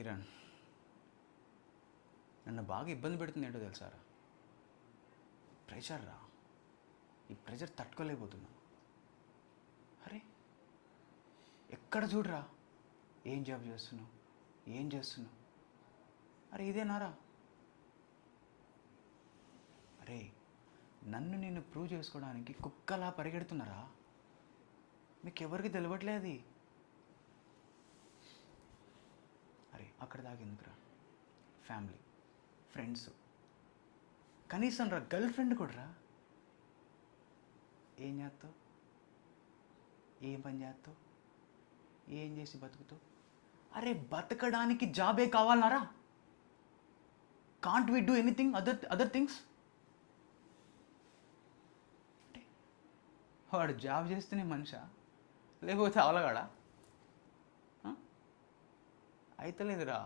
కిరణ్, నన్ను బాగా ఇబ్బంది పెడుతుంది ఏంటో తెలుసారా? ప్రెషర్ రా. ఈ ప్రెషర్ తట్టుకోలేకపోతున్నా. అరే ఎక్కడ చూడరా, ఏం జాబ్ చేస్తున్నావు, ఏం చేస్తున్నావు, అరే ఇదేనారా? అరే నన్ను నేను ప్రూవ్ చేసుకోవడానికి కుక్కలా పరిగెడుతున్నారా? మీకు ఎవరికి తెలియట్లేదు. అరే అక్కడ దాకా ఎందుకురా? ఫ్యామిలీ, ఫ్రెండ్స్, కనీసం రా గర్ల్ ఫ్రెండ్ కూడా రా. ఏం చేస్తావు, ఏం పని చేస్తావు, ఏం చేసి బతుకుతావు? అరే బతకడానికి జాబే కావాలన్నారా? Can't we do anything other things? అంటే వాడు జాబ్ చేస్తేనే మనిషా, లేకపోతే అవలగాడా? అయితలేదురా.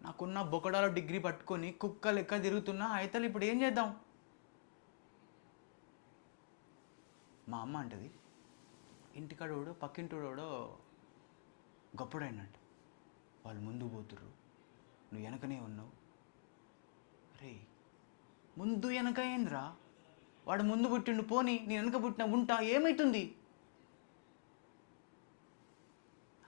నాకున్న బొకడాలో డిగ్రీ పట్టుకొని కుక్క లెక్క తిరుగుతున్నా అయితలే. ఇప్పుడు ఏం చేద్దాం? మా అమ్మ అంటది, ఇంటికాడోడు పక్కింటోడో గొప్పడైనట్టు, వాళ్ళు ముందు పోతుర్రు, నువ్వు వెనకనే ఉన్నావు. అరే ముందు వెనక ఏంద్రా? వాడు ముందు పుట్టిండు పోని, నేను వెనక పుట్టిన ఉంటా, ఏమవుతుంది?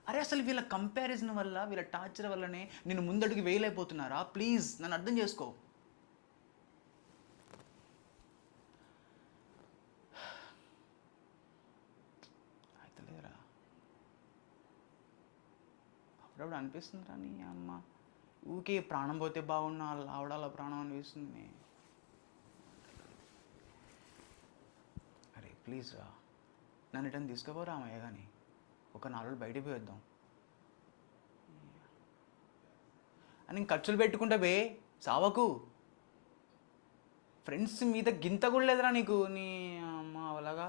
అరే అసలు వీళ్ళ కంపారిజన్ వల్ల, వీళ్ళ టార్చర్ వల్లనే నేను ముందడుగు వేయలేకపోతున్నారా? ప్లీజ్ నన్ను అర్థం చేసుకో. అయితలేదురా. అప్పుడప్పుడు అనిపిస్తుందిరా, నీ అమ్మ ఊకే ప్రాణం పోతే బాగున్నా, ఆవిడాల ప్రాణం అనిపిస్తుంది. అరే ప్లీజ్ రా, నన్ను రిటర్న్ తీసుకుపోరా అమ్మయ్య. కానీ ఒక 4 రోజులు బయటికి పోయి వద్దాం అని. ఖర్చులు పెట్టుకుంటా బే, సావకు. ఫ్రెండ్స్ మీద గింత కూడా లేదురా నీకు, నీ అమ్మ అలాగా.